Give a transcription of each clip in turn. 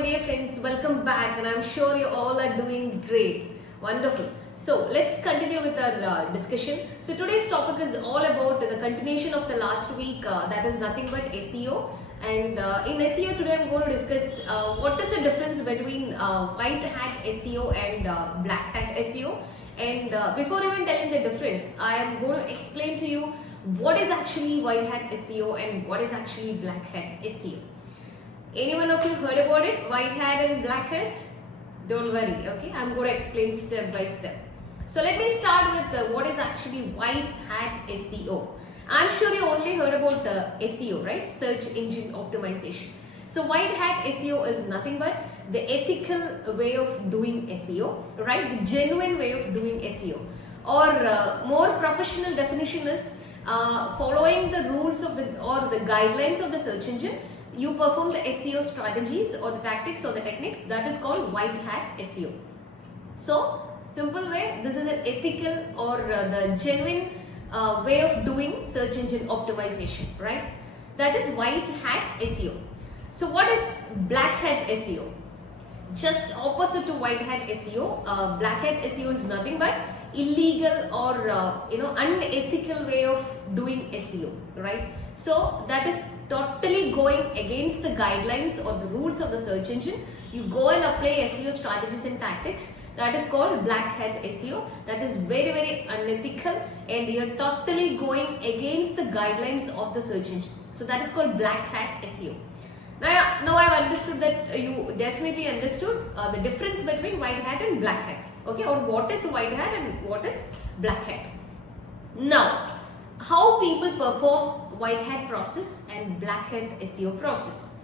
my dear friends, welcome back, and I'm sure you all are doing great. Wonderful. So let's continue with our discussion. So today's topic is all about the continuation of the last week, that is nothing but SEO. And in SEO today I'm going to discuss what is the difference between white hat SEO and black hat SEO. And before even telling the difference, I am going to explain to you what is actually white hat SEO and what is actually black hat SEO. Anyone of you heard about it? White hat and black hat? Don't worry, okay? I'm going to explain step by step. So let me start with what is actually white hat SEO. I'm sure you only heard about SEO, right? Search engine optimization. So white hat SEO is nothing but the ethical way of doing SEO, right? The genuine way of doing SEO. Or more professional definition is following the rules of the guidelines of the search engine. You perform the SEO strategies or the tactics or the techniques, that is called white hat SEO. So simple way, this is an ethical or the genuine way of doing search engine optimization, right? That is white hat SEO. So what is black hat SEO? Just opposite to white hat SEO. Black hat SEO is nothing but illegal or unethical way of doing SEO, right? So that is totally going against the guidelines or the rules of the search engine. You go and apply SEO strategies and tactics. That is called black hat SEO. That is very, very unethical, and you're totally going against the guidelines of the search engine. So that is called black hat SEO. Now I've understood that you definitely understood the difference between white hat and black hat. Okay, or what is white hat and what is black hat. Now, how people perform white hat process and black hat SEO process.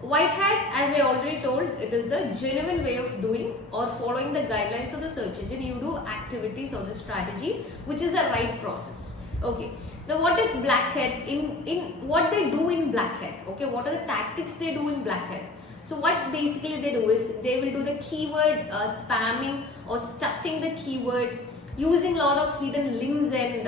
White hat, as I already told, it is the genuine way of doing or following the guidelines of the search engine. You do activities or the strategies, which is the right process. Okay. Now, what is black hat? In what they do in black hat? Okay, what are the tactics they do in black hat? So what basically they do is they will do the keyword spamming or stuffing the keyword, using a lot of hidden links and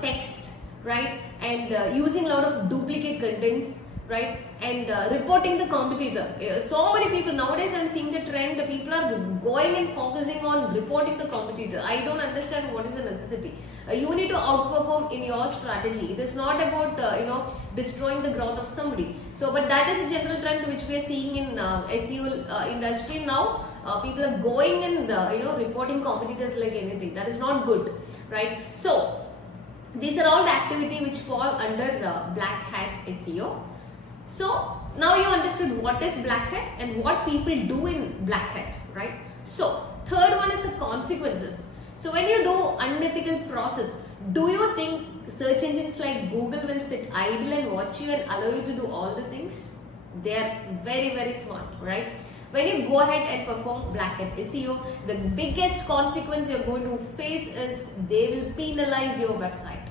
text, right? And using a lot of duplicate contents, right? And reporting the competitor. So many people nowadays, I'm seeing the trend, the people are going and focusing on reporting the competitor. I don't understand what is the necessity. You need to outperform in your strategy. It is not about destroying the growth of somebody. So, but that is a general trend which we are seeing in SEO industry now. People are going and reporting competitors like anything. That is not good, right? So these are all the activity which fall under black hat SEO. So now you understood what is black hat and what people do in black hat, right? So third one is the consequences. So when you do unethical process, do you think search engines like Google will sit idle and watch you and allow you to do all the things? They are very, very smart, right? When you go ahead and perform black hat SEO, the biggest consequence you're going to face is they will penalize your website.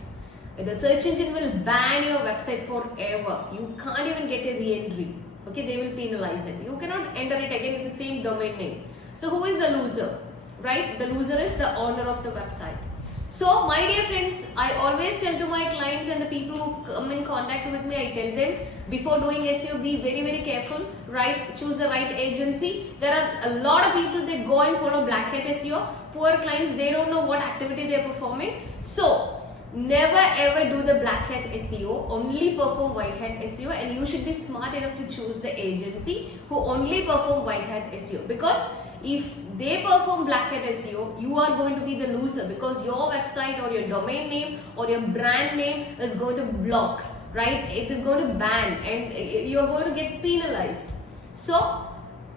The search engine will ban your website forever. You can't even get a re-entry. Okay, they will penalize it. You cannot enter it again with the same domain name. So who is the loser? Right? The loser is the owner of the website. So my dear friends, I always tell to my clients and the people who come in contact with me, I tell them before doing SEO, be very, very careful, right? Choose the right agency. There are a lot of people that go and follow black hat SEO. Poor clients, they don't know what activity they are performing. So never ever do the black hat SEO, only perform white hat SEO, and you should be smart enough to choose the agency who only perform white hat SEO, because if they perform black hat SEO, you are going to be the loser, because your website or your domain name or your brand name is going to block, right? It is going to ban and you are going to get penalized. So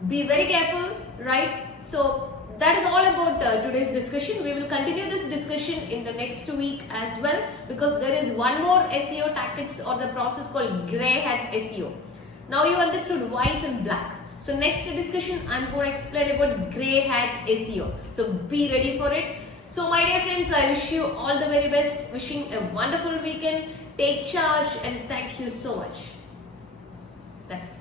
be very careful, right? So that is all about today's discussion. We will continue this discussion in the next week as well, because there is one more SEO tactics or the process called grey hat SEO. Now you understood white and black. So next discussion, I'm going to explain about grey hat SEO. So be ready for it. So my dear friends, I wish you all the very best. Wishing a wonderful weekend. Take charge and thank you so much. That's it.